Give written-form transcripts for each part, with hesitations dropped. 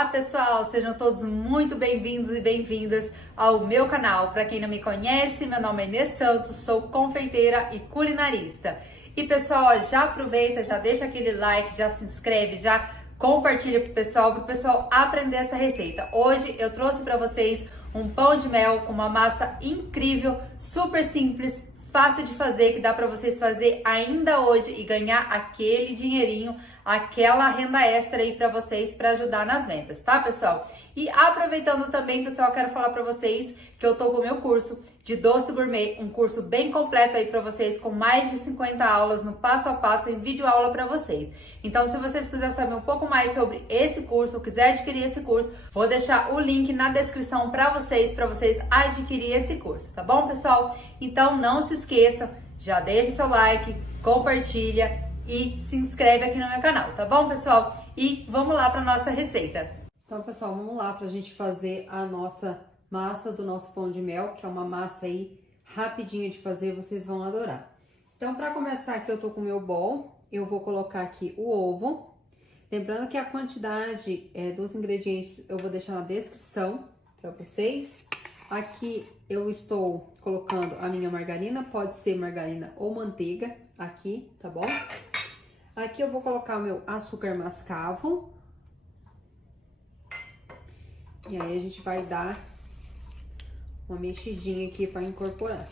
Olá pessoal, sejam todos muito bem-vindos e bem-vindas ao meu canal. Para quem não me conhece, meu nome é Inês Santos, sou confeiteira e culinarista. E pessoal, ó, já aproveita, já deixa aquele like, já se inscreve, já compartilha pro pessoal, para o pessoal aprender essa receita. Hoje eu trouxe para vocês um pão de mel com uma massa incrível, super simples, fácil de fazer, que dá para vocês fazer ainda hoje e ganhar aquele dinheirinho, aquela renda extra aí para vocês, para ajudar nas vendas, tá, pessoal? E aproveitando também, pessoal, eu quero falar para vocês que eu tô com o meu curso de doce gourmet, um curso bem completo aí para vocês, com mais de 50 aulas no passo a passo em vídeo aula para vocês. Então, se vocês quiserem saber um pouco mais sobre esse curso, quiser adquirir esse curso, vou deixar o link na descrição para vocês adquirir esse curso, tá bom, pessoal? Então, não se esqueçam, já deixa seu like, compartilha e se inscreve aqui no meu canal, tá bom, pessoal? E vamos lá para nossa receita. Então, pessoal, vamos lá para a gente fazer a nossa massa do nosso pão de mel, que é uma massa aí rapidinha de fazer, vocês vão adorar. Então, para começar aqui, eu tô com o meu bowl, eu vou colocar aqui o ovo. Lembrando que a quantidade dos ingredientes eu vou deixar na descrição para vocês. Aqui eu estou colocando a minha margarina, pode ser margarina ou manteiga aqui, tá bom? Aqui eu vou colocar o meu açúcar mascavo. E aí a gente vai dar uma mexidinha aqui para incorporar.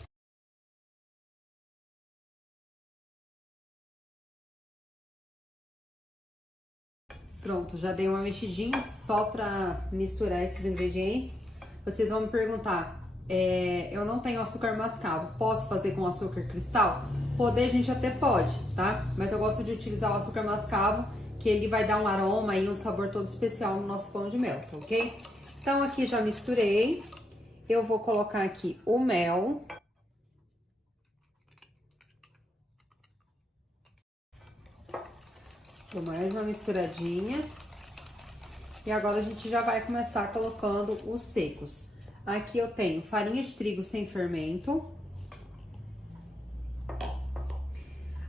Pronto, já dei uma mexidinha só para misturar esses ingredientes. Vocês vão me perguntar, eu não tenho açúcar mascavo, posso fazer com açúcar cristal? Poder a gente até pode, tá? Mas eu gosto de utilizar o açúcar mascavo, que ele vai dar um aroma e um sabor todo especial no nosso pão de mel, tá ok? Então aqui já misturei, eu vou colocar aqui o mel. Dou mais uma misturadinha. E agora a gente já vai começar colocando os secos. Aqui eu tenho farinha de trigo sem fermento.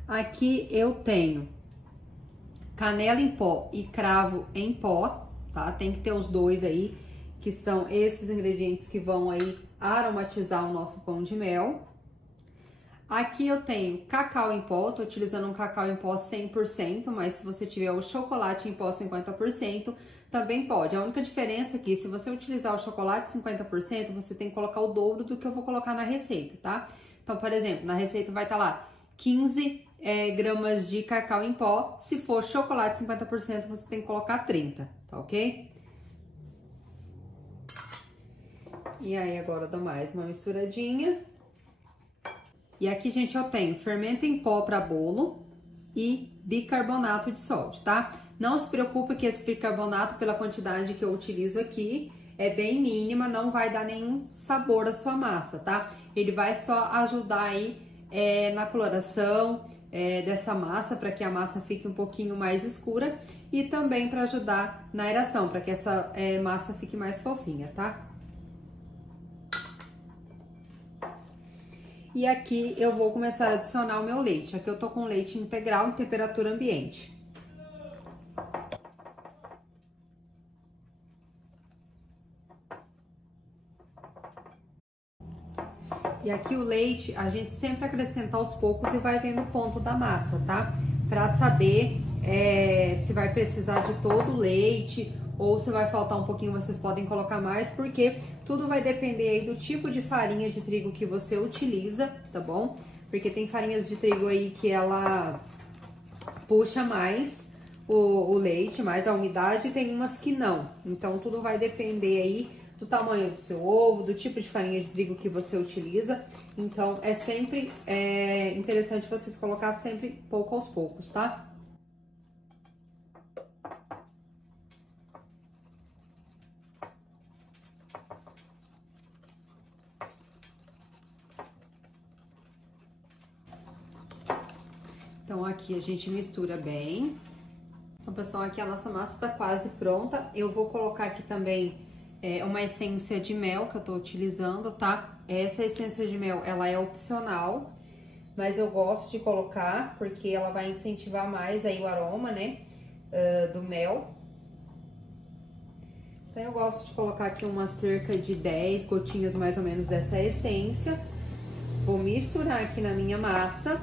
Aqui eu tenho canela em pó e cravo em pó, tá? Tem que ter os dois aí, que são esses ingredientes que vão aí aromatizar o nosso pão de mel. Aqui eu tenho cacau em pó, tô utilizando um cacau em pó 100%, mas se você tiver o chocolate em pó 50%, também pode. A única diferença aqui, se você utilizar o chocolate 50%, você tem que colocar o dobro do que eu vou colocar na receita, tá? Então, por exemplo, na receita vai estar lá 15 gramas de cacau em pó, se for chocolate 50%, você tem que colocar 30, tá ok? E aí, agora dou mais uma misturadinha. E aqui, gente, eu tenho fermento em pó para bolo e bicarbonato de sódio, tá? Não se preocupe que esse bicarbonato, pela quantidade que eu utilizo aqui, é bem mínima, não vai dar nenhum sabor à sua massa, tá? Ele vai só ajudar aí na coloração dessa massa, para que a massa fique um pouquinho mais escura e também para ajudar na aeração, para que essa massa fique mais fofinha, tá? E aqui eu vou começar a adicionar o meu leite. Aqui eu tô com leite integral em temperatura ambiente. E aqui o leite, a gente sempre acrescenta aos poucos e vai vendo o ponto da massa, tá? Pra saber se vai precisar de todo o leite ou se vai faltar um pouquinho, vocês podem colocar mais, porque tudo vai depender aí do tipo de farinha de trigo que você utiliza, tá bom? Porque tem farinhas de trigo aí que ela puxa mais o leite, mais a umidade, e tem umas que não. Então, tudo vai depender aí do tamanho do seu ovo, do tipo de farinha de trigo que você utiliza. Então, é sempre interessante vocês colocar sempre pouco aos poucos, tá? Então, aqui a gente mistura bem. Então, pessoal, aqui a nossa massa tá quase pronta. Eu vou colocar aqui também uma essência de mel que eu tô utilizando, tá? Essa essência de mel, ela é opcional, mas eu gosto de colocar porque ela vai incentivar mais aí o aroma, né, do mel. Então eu gosto de colocar aqui umas cerca de 10 gotinhas mais ou menos dessa essência. Vou misturar aqui na minha massa.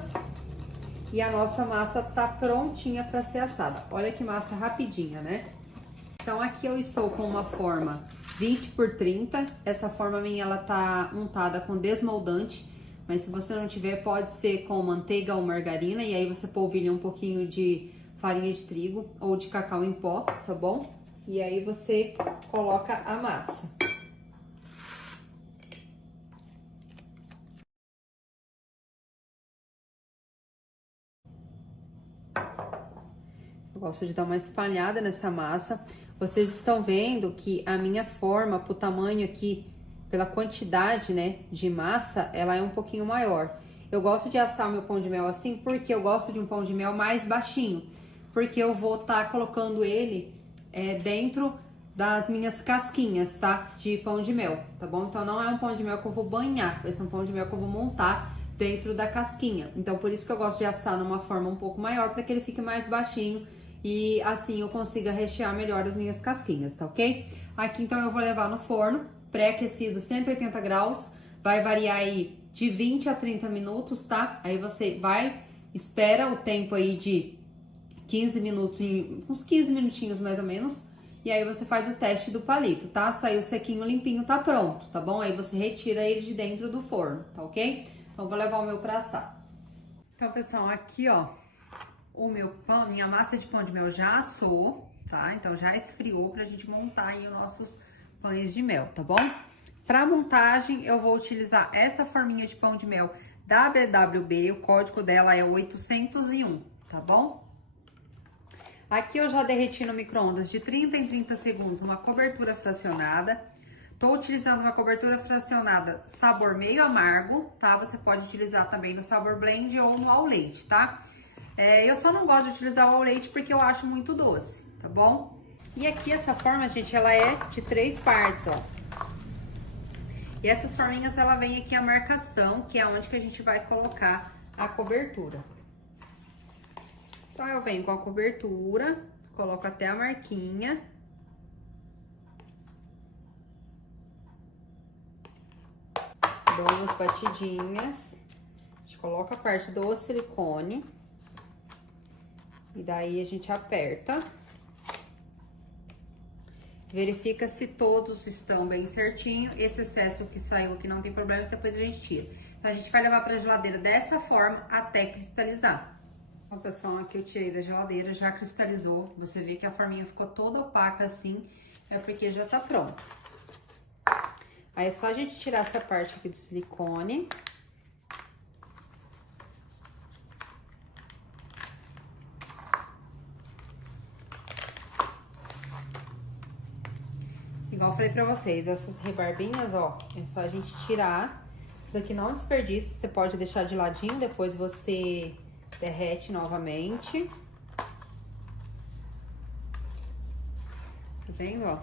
E a nossa massa tá prontinha para ser assada. Olha que massa rapidinha, né? Então aqui eu estou com uma forma 20 por 30. Essa forma minha, ela tá untada com desmoldante. Mas se você não tiver, pode ser com manteiga ou margarina. E aí você polvilha um pouquinho de farinha de trigo ou de cacau em pó, tá bom? E aí você coloca a massa. Eu gosto de dar uma espalhada nessa massa. Vocês estão vendo que a minha forma, pro tamanho aqui, pela quantidade, né, de massa, ela é um pouquinho maior. Eu gosto de assar o meu pão de mel assim porque eu gosto de um pão de mel mais baixinho. Porque eu vou estar colocando ele dentro das minhas casquinhas, tá? De pão de mel, tá bom? Então não é um pão de mel que eu vou banhar, vai ser um pão de mel que eu vou montar dentro da casquinha. Então por isso que eu gosto de assar numa forma um pouco maior, para que ele fique mais baixinho e assim eu consiga rechear melhor as minhas casquinhas, tá ok? Aqui então eu vou levar no forno, pré-aquecido 180 graus, vai variar aí de 20 a 30 minutos, tá? Aí você vai, espera o tempo aí de 15 minutos, uns 15 minutinhos mais ou menos, e aí você faz o teste do palito, tá? Saiu sequinho, limpinho, tá pronto, tá bom? Aí você retira ele de dentro do forno, tá ok? Então vou levar o meu pra assar. Então, pessoal, aqui, ó, o meu pão, minha massa de pão de mel já assou, tá? Então já esfriou pra gente montar aí os nossos pães de mel, tá bom? Pra montagem, eu vou utilizar essa forminha de pão de mel da BWB, o código dela é 801, tá bom? Aqui eu já derreti no micro-ondas de 30 em 30 segundos uma cobertura fracionada. Tô utilizando uma cobertura fracionada sabor meio amargo, tá? Você pode utilizar também no sabor blend ou no ao leite, tá? Eu só não gosto de utilizar o ao leite porque eu acho muito doce, tá bom? E aqui essa forma, gente, ela é de 3 partes, ó. E essas forminhas, ela vem aqui a marcação, que é onde que a gente vai colocar a cobertura. Então, eu venho com a cobertura, coloco até a marquinha. Dou umas batidinhas. A gente coloca a parte do silicone. E daí a gente aperta. Verifica se todos estão bem certinho. Esse excesso que saiu aqui não tem problema, depois a gente tira. Então, a gente vai levar pra geladeira dessa forma até cristalizar. Então, pessoal, aqui eu tirei da geladeira, já cristalizou. Você vê que a forminha ficou toda opaca assim, é porque já tá pronto. Aí é só a gente tirar essa parte aqui do silicone. Igual eu falei pra vocês, essas rebarbinhas, ó, é só a gente tirar. Isso daqui não desperdiça, você pode deixar de ladinho, depois você derrete novamente. Tá vendo, ó?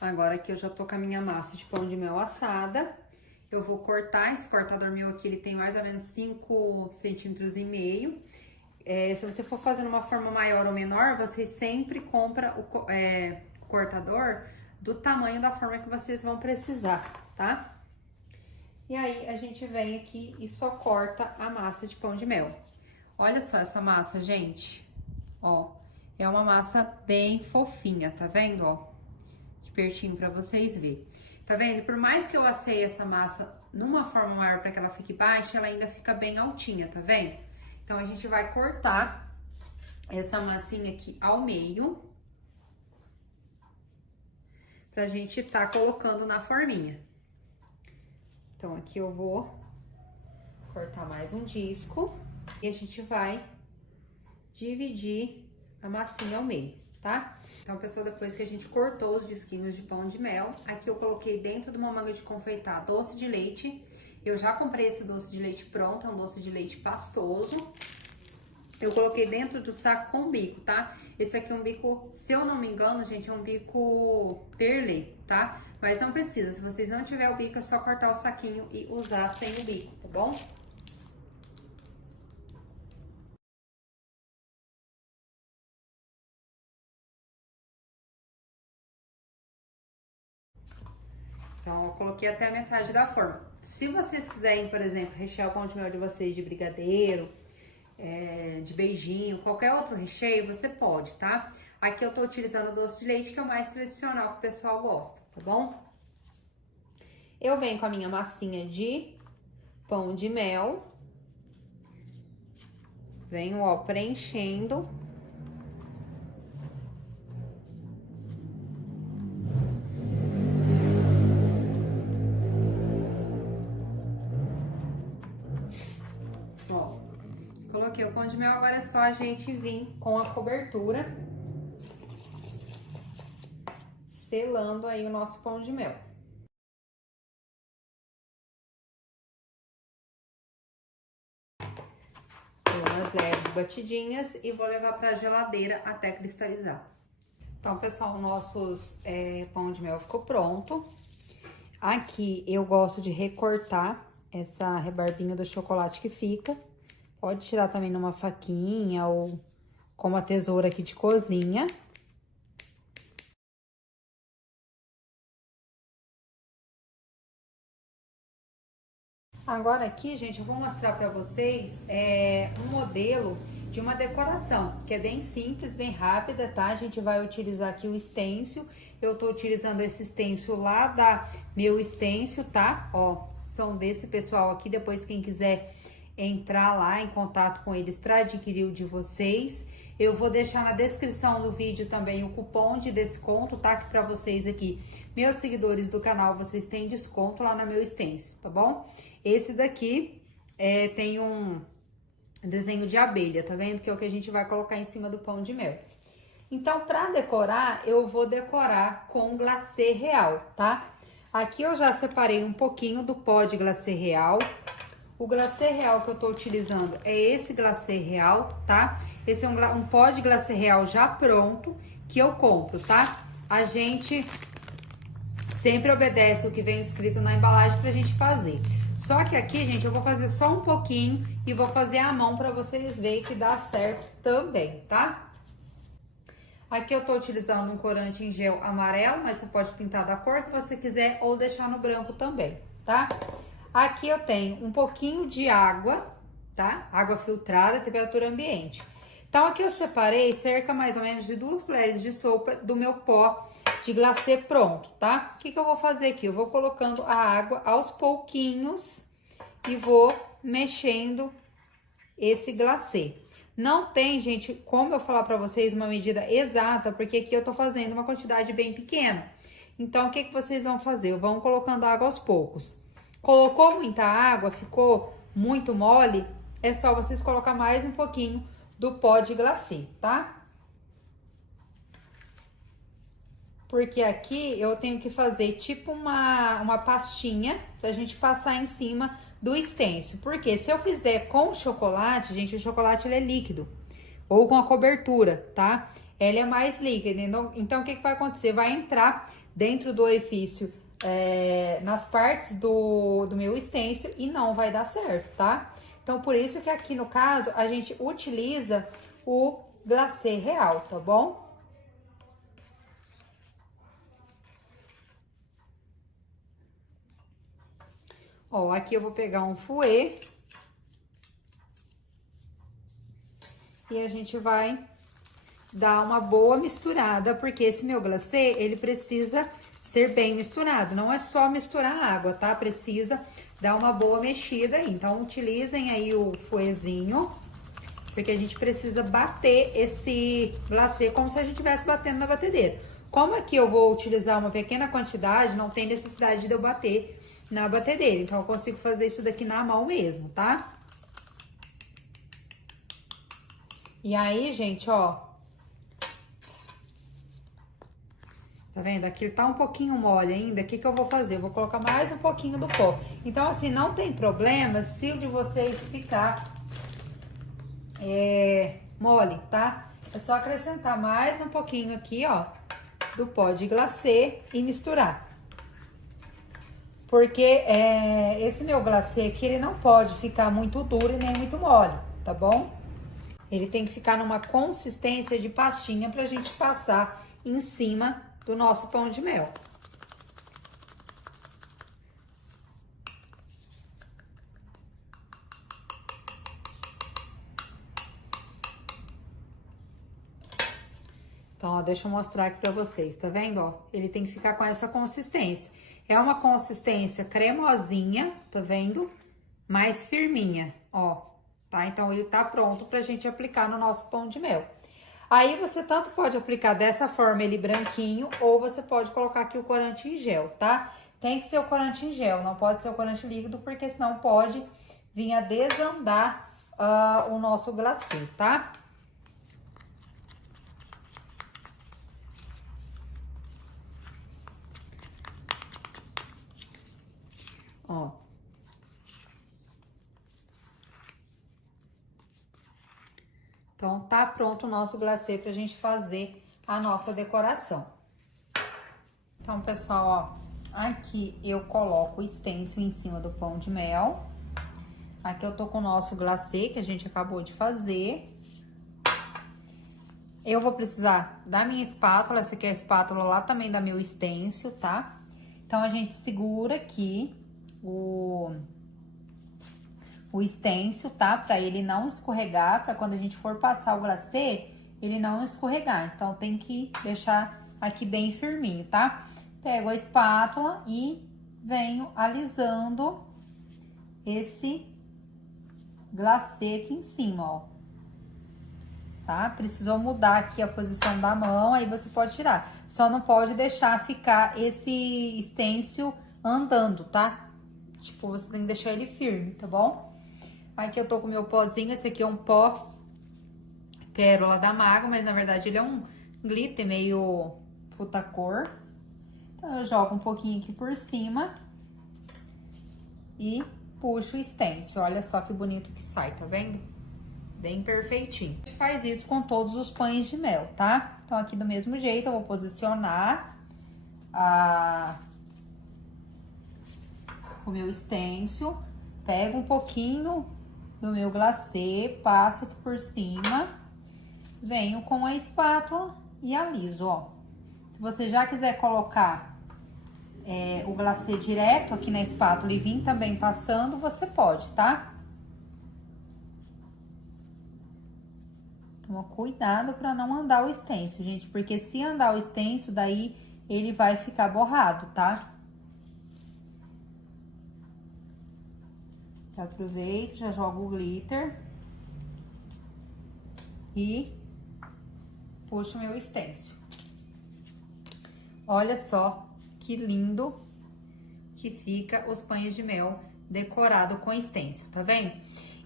Agora aqui eu já tô com a minha massa de pão de mel assada. Eu vou cortar, esse cortador meu aqui, ele tem mais ou menos 5,5 centímetros. Se você for fazendo uma forma maior ou menor, você sempre compra o cortador do tamanho da forma que vocês vão precisar, tá? E aí, a gente vem aqui e só corta a massa de pão de mel. Olha só essa massa, gente. Ó, é uma massa bem fofinha, tá vendo, ó? De pertinho pra vocês verem. Tá vendo? Por mais que eu assei essa massa numa forma maior pra que ela fique baixa, ela ainda fica bem altinha, tá vendo? Então, a gente vai cortar essa massinha aqui ao meio, pra gente tá colocando na forminha. Então, aqui eu vou cortar mais um disco e a gente vai dividir a massinha ao meio, tá? Então, pessoal, depois que a gente cortou os disquinhos de pão de mel, aqui eu coloquei dentro de uma manga de confeitar doce de leite. Eu já comprei esse doce de leite pronto, é um doce de leite pastoso. Eu coloquei dentro do saco com bico, tá? Esse aqui é um bico, se eu não me engano, gente, é um bico perlê, tá? Mas não precisa, se vocês não tiverem o bico, é só cortar o saquinho e usar sem o bico, tá bom? Então, eu coloquei até a metade da forma. Se vocês quiserem, por exemplo, rechear o pão de mel de vocês de brigadeiro, de beijinho, qualquer outro recheio, você pode, tá? Aqui eu tô utilizando o doce de leite, que é o mais tradicional que o pessoal gosta, tá bom? Eu venho com a minha massinha de pão de mel. Venho, ó, preenchendo. Ó, coloquei o pão de mel, agora é só a gente vir com a cobertura, selando aí o nosso pão de mel. Umas leves batidinhas e vou levar para a geladeira até cristalizar. Então, pessoal, nossos pão de mel ficou pronto. Aqui eu gosto de recortar essa rebarbinha do chocolate que fica. Pode tirar também numa faquinha ou com uma tesoura aqui de cozinha. Agora aqui, gente, eu vou mostrar pra vocês um modelo de uma decoração, que é bem simples, bem rápida, tá? A gente vai utilizar aqui o stencil. Eu tô utilizando esse stencil lá da Meu Stencil, tá? Ó, são desse pessoal aqui, depois quem quiser entrar lá em contato com eles para adquirir o de vocês. Eu vou deixar na descrição do vídeo também o cupom de desconto, tá? Que pra vocês aqui, meus seguidores do canal, vocês têm desconto lá na Meu Stencil, tá bom? Esse daqui tem um desenho de abelha, tá vendo? Que é o que a gente vai colocar em cima do pão de mel. Então, pra decorar, eu vou decorar com glacê real, tá? Aqui eu já separei um pouquinho do pó de glacê real. O glacê real que eu tô utilizando é esse glacê real, tá? Esse é um pó de glacê real já pronto, que eu compro, tá? A gente sempre obedece o que vem escrito na embalagem pra gente fazer. Só que aqui, gente, eu vou fazer só um pouquinho e vou fazer à mão pra vocês verem que dá certo também, tá? Aqui eu tô utilizando um corante em gel amarelo, mas você pode pintar da cor que você quiser ou deixar no branco também, tá? Aqui eu tenho um pouquinho de água, tá? Água filtrada, temperatura ambiente. Então, aqui eu separei cerca mais ou menos de 2 colheres de sopa do meu pó de glacê pronto, tá? O que eu vou fazer aqui? Eu vou colocando a água aos pouquinhos e vou mexendo esse glacê. Não tem, gente, como eu falar pra vocês uma medida exata, porque aqui eu tô fazendo uma quantidade bem pequena. Então, o que vocês vão fazer? Vão colocando água aos poucos. Colocou muita água, ficou muito mole, é só vocês colocar mais um pouquinho do pó de glacê, tá? Porque aqui eu tenho que fazer tipo uma pastinha pra gente passar em cima do stencil. Porque se eu fizer com chocolate, gente, o chocolate ele é líquido. Ou com a cobertura, tá? Ele é mais líquido. Então, o que vai acontecer? Vai entrar dentro do orifício, nas partes do meu stencil e não vai dar certo, tá? Então, por isso que aqui no caso, a gente utiliza o glacê real, tá bom? Ó, aqui eu vou pegar um fouet. E a gente vai dar uma boa misturada, porque esse meu glacê, ele precisa ser bem misturado. Não é só misturar a água, tá? Precisa dar uma boa mexida aí. Então, utilizem aí o fouetzinho, porque a gente precisa bater esse glacê como se a gente estivesse batendo na batedeira. Como aqui eu vou utilizar uma pequena quantidade, não tem necessidade de eu bater na batedeira. Então, eu consigo fazer isso daqui na mão mesmo, tá? E aí, gente, ó. Tá vendo? Aqui tá um pouquinho mole ainda. O que eu vou fazer? Eu vou colocar mais um pouquinho do pó. Então, assim, não tem problema se o de vocês ficar mole, tá? É só acrescentar mais um pouquinho aqui, ó, do pó de glacê e misturar. Porque esse meu glacê aqui, ele não pode ficar muito duro e nem muito mole, tá bom? Ele tem que ficar numa consistência de pastinha pra gente passar em cima do nosso pão de mel. Então, ó, deixa eu mostrar aqui pra vocês, tá vendo, ó? Ele tem que ficar com essa consistência. É uma consistência cremosinha, tá vendo? Mais firminha, ó, tá? Então, ele tá pronto pra gente aplicar no nosso pão de mel. Aí, você tanto pode aplicar dessa forma ele branquinho, ou você pode colocar aqui o corante em gel, tá? Tem que ser o corante em gel, não pode ser o corante líquido, porque senão pode vir a desandar o nosso glacê, tá? Ó. Então, tá pronto o nosso glacê pra gente fazer a nossa decoração. Então, pessoal, ó, aqui eu coloco o stencil em cima do pão de mel. Aqui eu tô com o nosso glacê que a gente acabou de fazer. Eu vou precisar da minha espátula, essa aqui é a espátula lá também da meu stencil, tá? Então, a gente segura aqui o stencil, tá? Pra ele não escorregar, pra quando a gente for passar o glacê, ele não escorregar. Então, tem que deixar aqui bem firminho, tá? Pego a espátula e venho alisando esse glacê aqui em cima, ó. Tá? Precisou mudar aqui a posição da mão, aí você pode tirar. Só não pode deixar ficar esse stencil andando, tá? Tipo, você tem que deixar ele firme, tá bom? Aqui eu tô com o meu pozinho, esse aqui é um pó pérola da Mago, mas na verdade ele é um glitter meio futa-cor. Então, eu jogo um pouquinho aqui por cima e puxo o stencil. Olha só que bonito que sai, tá vendo? Bem perfeitinho. A gente faz isso com todos os pães de mel, tá? Então, aqui do mesmo jeito, eu vou posicionar o meu stencil, pego um pouquinho do meu glacê, passo aqui por cima, venho com a espátula e aliso, ó. Se você já quiser colocar o glacê direto aqui na espátula e vir também passando, você pode, tá? Toma cuidado para não andar o stencil, gente, porque se andar o stencil, daí ele vai ficar borrado, tá? Eu aproveito, já jogo o glitter e puxo o meu stencil. Olha só que lindo que fica os pães de mel decorado com stencil, tá vendo?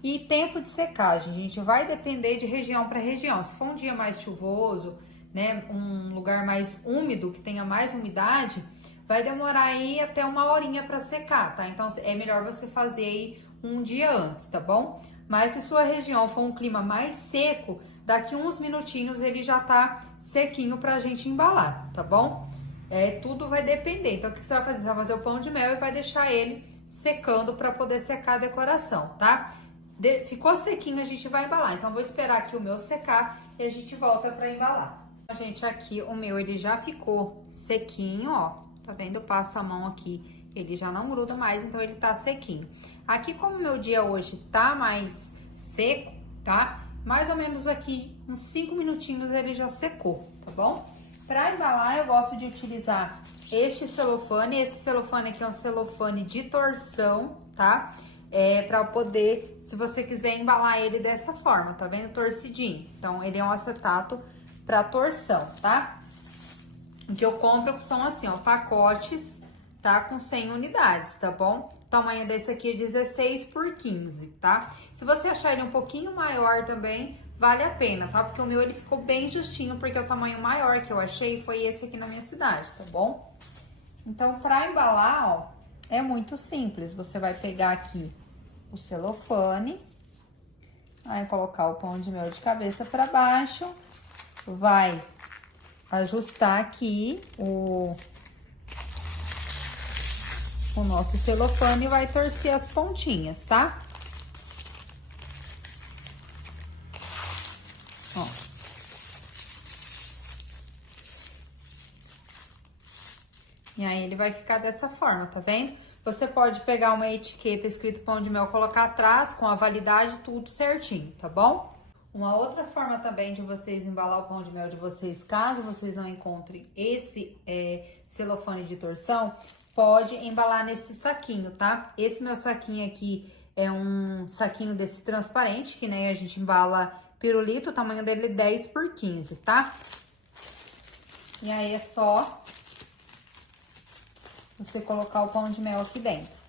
E tempo de secagem, gente, vai depender de região para região. Se for um dia mais chuvoso, né, um lugar mais úmido, que tenha mais umidade, vai demorar aí até 1 horinha para secar, tá? Então, é melhor você fazer aí um dia antes, tá bom? Mas se sua região for um clima mais seco, daqui uns minutinhos ele já tá sequinho pra gente embalar, tá bom? Tudo vai depender. Então, o que você vai fazer? Você vai fazer o pão de mel e vai deixar ele secando pra poder secar a decoração, tá? Ficou sequinho, a gente vai embalar. Então, vou esperar aqui o meu secar e a gente volta pra embalar. Gente, aqui o meu, ele já ficou sequinho, ó. Tá vendo? Eu passo a mão aqui, ele já não gruda mais, então ele tá sequinho. Aqui, como o meu dia hoje tá mais seco, tá? Mais ou menos aqui, uns 5 minutinhos ele já secou, tá bom? Pra embalar, eu gosto de utilizar este celofane. Esse celofane aqui é um celofane de torção, tá? Pra poder, se você quiser embalar ele dessa forma, tá vendo? Torcidinho. Então, ele é um acetato pra torção, tá? O que eu compro são assim, ó, pacotes, tá? Com 100 unidades, tá bom? O tamanho desse aqui é 16 por 15, tá? Se você achar ele um pouquinho maior também, vale a pena, tá? Porque o meu, ele ficou bem justinho, porque o tamanho maior que eu achei foi esse aqui na minha cidade, tá bom? Então, pra embalar, ó, é muito simples. Você vai pegar aqui o celofane, vai colocar o pão de mel de cabeça pra baixo, vai ajustar aqui o nosso celofane e vai torcer as pontinhas, tá? Ó. E aí, ele vai ficar dessa forma, tá vendo? Você pode pegar uma etiqueta escrito pão de mel, colocar atrás com a validade, tudo certinho, tá bom? Uma outra forma também de vocês embalar o pão de mel de vocês, caso vocês não encontrem esse celofane de torção, pode embalar nesse saquinho, tá? Esse meu saquinho aqui é um saquinho desse transparente, que nem a gente embala pirulito, o tamanho dele é 10 por 15, tá? E aí é só você colocar o pão de mel aqui dentro.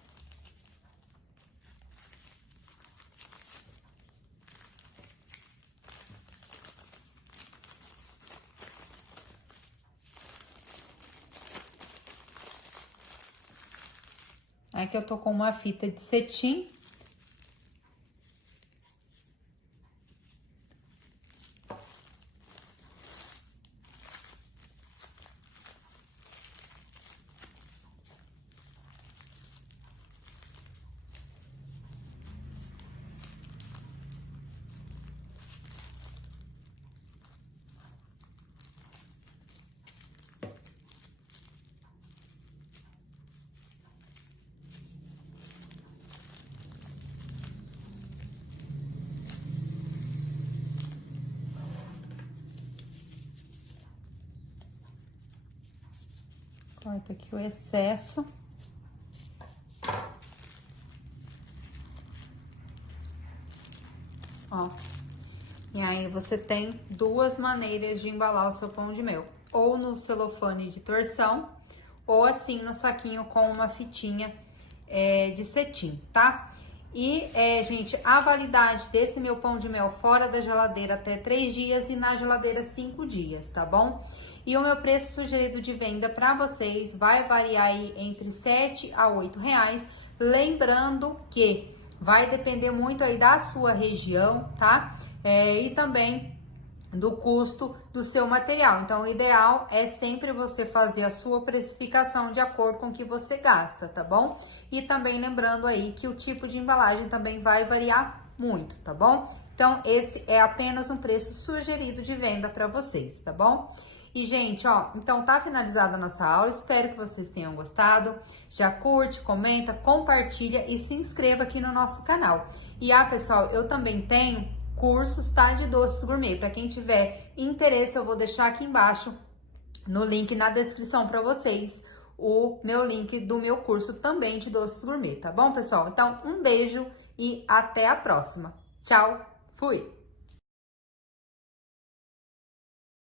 Aqui eu tô com uma fita de cetim. Corta aqui o excesso. Ó. E aí, você tem duas maneiras de embalar o seu pão de mel. Ou no celofane de torção, ou assim no saquinho com uma fitinha de cetim, tá? E, gente, a validade desse meu pão de mel fora da geladeira até 3 dias e na geladeira 5 dias, tá bom? E o meu preço sugerido de venda para vocês vai variar aí entre 7 a 8 reais. Lembrando que vai depender muito aí da sua região, tá? E também do custo do seu material. Então, o ideal é sempre você fazer a sua precificação de acordo com o que você gasta, tá bom? E também lembrando aí que o tipo de embalagem também vai variar muito, tá bom? Então, esse é apenas um preço sugerido de venda para vocês, tá bom? E, gente, ó, então tá finalizada a nossa aula, espero que vocês tenham gostado. Já curte, comenta, compartilha e se inscreva aqui no nosso canal. E, pessoal, eu também tenho cursos, tá, de doces gourmet. Para quem tiver interesse, eu vou deixar aqui embaixo no link na descrição para vocês o meu link do meu curso também de doces gourmet, tá bom, pessoal? Então, um beijo e até a próxima. Tchau, fui!